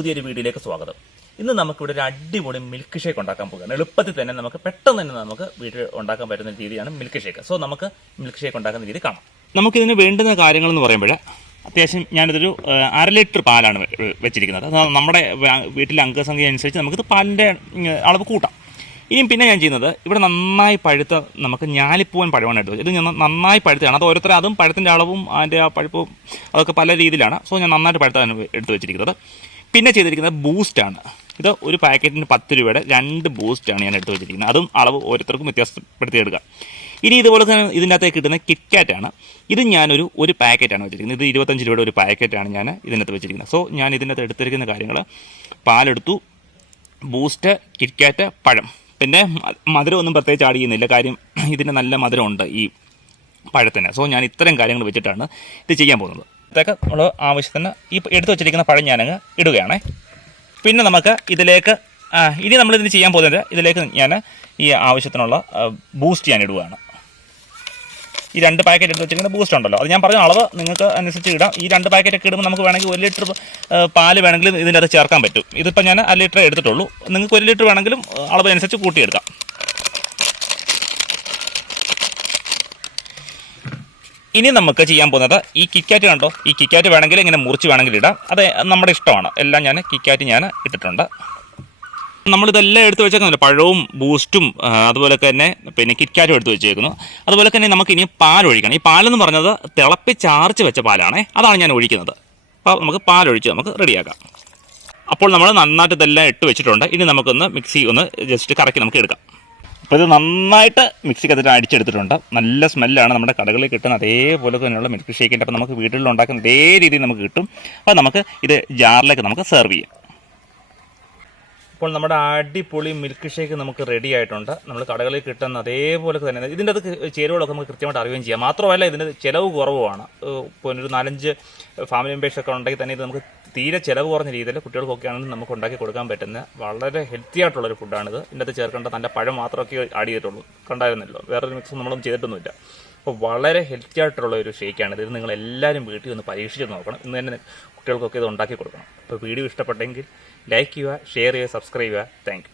പുതിയൊരു വീഡിയോയിലേക്ക് സ്വാഗതം. ഇന്ന് നമുക്കിവിടെ ഒരു അടിപൊളി മിൽക്ക് ഷേക്ക് ഉണ്ടാക്കാൻ പോകുകയാണ്. എളുപ്പത്തിൽ തന്നെ നമുക്ക് പെട്ടെന്ന് തന്നെ നമുക്ക് വീട്ടിൽ ഉണ്ടാക്കാൻ പറ്റുന്ന രീതിയാണ് മിൽക്ക് ഷേക്ക്. സോ നമുക്ക് മിൽക്ക് ഷേക്ക് ഉണ്ടാക്കുന്ന രീതി കാണാം. നമുക്കിതിന് വേണ്ടുന്ന കാര്യങ്ങൾ എന്ന് പറയുമ്പോൾ അത്യാവശ്യം ഞാനിതൊരു 1/2 ലിറ്റർ പാലാണ് വെച്ചിരിക്കുന്നത്. നമ്മുടെ വീട്ടിലെ അംഗസംഖ്യ അനുസരിച്ച് നമുക്കിത് പാലിൻ്റെ അളവ് കൂട്ടാം. ഇനിയും പിന്നെ ഞാൻ ചെയ്യുന്നത് ഇവിടെ നന്നായി പഴുത്ത നമുക്ക് ഞാലിപ്പൂവൻ പഴമാണ് എടുത്തത്. ഇത് ഞാൻ നന്നായി പഴുത്തതാണ്. അത് ഓരോരുത്തരും അതും പഴത്തിൻ്റെ അളവും അതിൻ്റെ ആ പഴുപ്പും അതൊക്കെ പല രീതിയിലാണ്. സോ ഞാൻ നന്നായിട്ട് പഴുത്താണ് എടുത്ത് വെച്ചിരിക്കുന്നത്. പിന്നെ ചെയ്തിരിക്കുന്നത് ബൂസ്റ്റാണ്. ഇത് ഒരു പാക്കറ്റിന് 10 രൂപയുടെ 2 ബൂസ്റ്റാണ് ഞാൻ എടുത്ത് വെച്ചിരിക്കുന്നത്. അതും അളവ് ഓരോരുത്തർക്കും വ്യത്യാസപ്പെടുത്തിയെടുക്കുക. ഇനി ഇതുപോലെ തന്നെ ഇതിൻ്റെ അകത്തേക്ക് കിട്ടുന്ന കിറ്റ്കാറ്റാണ്. ഇത് ഞാനൊരു പാക്കറ്റാണ് വെച്ചിരിക്കുന്നത്. ഇത് 25 രൂപയുടെ ഒരു പാക്കറ്റാണ് ഞാൻ ഇതിനകത്ത് വെച്ചിരിക്കുന്നത്. സോ ഞാൻ ഇതിനകത്ത് എടുത്തിരിക്കുന്ന കാര്യങ്ങൾ പാലെടുത്തു, ബൂസ്റ്റ്, കിറ്റ്കാറ്റ്, പഴം. പിന്നെ മധുരമൊന്നും പ്രത്യേകിച്ച് ആഡ് ചെയ്യുന്നില്ല, കാര്യം ഇതിന് നല്ല മധുരമുണ്ട് ഈ പഴത്തിന്. സോ ഞാൻ ഇത്തരം കാര്യങ്ങൾ വെച്ചിട്ടാണ് ഇത് ചെയ്യാൻ പോകുന്നത്. ഇതൊക്കെ നമ്മൾ ആവശ്യത്തിന് ഈ എടുത്ത് വെച്ചിരിക്കുന്ന പഴം ഞാനങ്ങ് ഇടുകയാണേ. പിന്നെ നമുക്ക് ഇതിലേക്ക് ഇനി നമ്മളിതിന് ചെയ്യാൻ പോകുന്നത് ഇതിലേക്ക് ഞാൻ ഈ ആവശ്യത്തിനുള്ള ബൂസ്റ്റ് ഞാൻ ഇടുകയാണ്. ഈ 2 പാക്കറ്റ് എടുത്ത് വെച്ചിരിക്കുന്ന ബൂസ്റ്റ് ഉണ്ടല്ലോ, അത് ഞാൻ പറഞ്ഞ അളവ് നിങ്ങൾക്ക് അനുസരിച്ച് ഇടാം. ഈ 2 പാക്കറ്റൊക്കെ ഇടുമ്പോൾ നമുക്ക് വേണമെങ്കിൽ 1 ലിറ്റർ പാല് വേണമെങ്കിലും ഇതിൻ്റെ അത് ചേർക്കാൻ പറ്റും. ഇതിപ്പോൾ ഞാൻ 1 ലിറ്റർ എടുത്തിട്ടുള്ളൂ. നിങ്ങൾക്ക് 1 ലിറ്റർ വേണമെങ്കിലും അളവനുസരിച്ച് കൂട്ടിയെടുക്കാം. ഇനി നമുക്ക് ചെയ്യാൻ പോകുന്നത് ഈ കിറ്റ്കാറ്റ് കണ്ടോ, ഈ കിറ്റ്കാറ്റ് വേണമെങ്കിൽ ഇങ്ങനെ മുറിച്ച് വേണമെങ്കിൽ ഇടാം. അത് നമ്മുടെ ഇഷ്ടമാണ്. എല്ലാം ഞാൻ കിറ്റ്കാറ്റ് ഞാൻ ഇട്ടിട്ടുണ്ട്. നമ്മളിതെല്ലാം എടുത്ത് വെച്ചേക്കുന്നില്ല, പഴവും ബൂസ്റ്റും അതുപോലെ തന്നെ പിന്നെ കിറ്റ്കാറ്റും എടുത്ത് വെച്ചേക്കുന്നു. അതുപോലെ തന്നെ നമുക്ക് ഇനി പാലൊഴിക്കണം. ഈ പാലെന്ന് പറഞ്ഞത് തിളപ്പിച്ചാർച്ച് വെച്ച പാലാണേ, അതാണ് ഞാൻ ഒഴിക്കുന്നത്. അപ്പോൾ നമുക്ക് പാലൊഴിച്ച് നമുക്ക് റെഡിയാക്കാം. അപ്പോൾ നമ്മൾ നന്നായിട്ട് ഇതെല്ലാം ഇട്ട് വെച്ചിട്ടുണ്ട്. ഇനി നമുക്കൊന്ന് മിക്സി ഒന്ന് ജസ്റ്റ് കറക്കി നമുക്ക് എടുക്കാം. അപ്പോൾ ഇത് നന്നായിട്ട് മിക്സിക്ക് അതിൽ അടിച്ചെടുത്തിട്ടുണ്ട്. നല്ല സ്മെല്ലാണ്. നമ്മുടെ കടകളിൽ കിട്ടുന്ന അതേപോലെ തന്നെയുള്ള മിൽക്ക് ഷേക്കിൻ്റെ അപ്പോൾ നമുക്ക് വീട്ടിൽ ഉണ്ടാക്കുന്ന അതേ രീതിയിൽ നമുക്ക് കിട്ടും. അപ്പോൾ നമുക്ക് ഇത് ജാറിലേക്ക് നമുക്ക് സെർവ് ചെയ്യാം. ഇപ്പോൾ നമ്മുടെ അടിപൊളി മിൽക്ക് ഷേക്ക് നമുക്ക് റെഡി ആയിട്ടുണ്ട്. നമ്മൾ കടകളിൽ കിട്ടുന്ന അതേപോലെ തന്നെ ഇതിൻ്റെ അത് ചേരുവകളൊക്കെ നമുക്ക് കൃത്യമായിട്ട് അറിയുകയും ചെയ്യാം. മാത്രമല്ല ഇതിൻ്റെ ചിലവ് കുറവുമാണ്. ഇപ്പോൾ ഒരു 4-5 ഫാമിലി മെമ്പേഴ്സൊക്കെ ഉണ്ടെങ്കിൽ തന്നെ ഇത് നമുക്ക് തീരെ ചിലവ് കുറഞ്ഞ രീതിയിൽ കുട്ടികൾക്കൊക്കെ ആണെങ്കിലും നമുക്ക് ഉണ്ടാക്കി കൊടുക്കാൻ പറ്റുന്ന വളരെ ഹെൽത്തി ആയിട്ടുള്ളൊരു ഫുഡാണിത്. ഇതിൻ്റെ അത് ചേർക്കേണ്ട നല്ല പഴം മാത്രമൊക്കെ ആഡ് ചെയ്തിട്ടുള്ളൂ, കണ്ടായിരുന്നല്ലോ. വേറൊരു മിക്സ് നമ്മളൊന്നും ചെയ്തിട്ടൊന്നുമില്ല. അപ്പോൾ വളരെ ഹെൽത്തി ആയിട്ടുള്ള ഒരു ഷേക്കാണിത്. ഇത് നിങ്ങളെല്ലാവരും വീട്ടിൽ ഒന്ന് പരീക്ഷിച്ച് നോക്കണം. ഇന്ന് തന്നെ കുട്ടികൾക്കൊക്കെ ഇത് ഉണ്ടാക്കി കൊടുക്കണം. അപ്പോൾ വീഡിയോ ഇഷ്ടപ്പെട്ടെങ്കിൽ ലൈക്ക് ചെയ്യുക, ഷെയർ ചെയ്യുക, സബ്സ്ക്രൈബ് ചെയ്യുക. Thank you.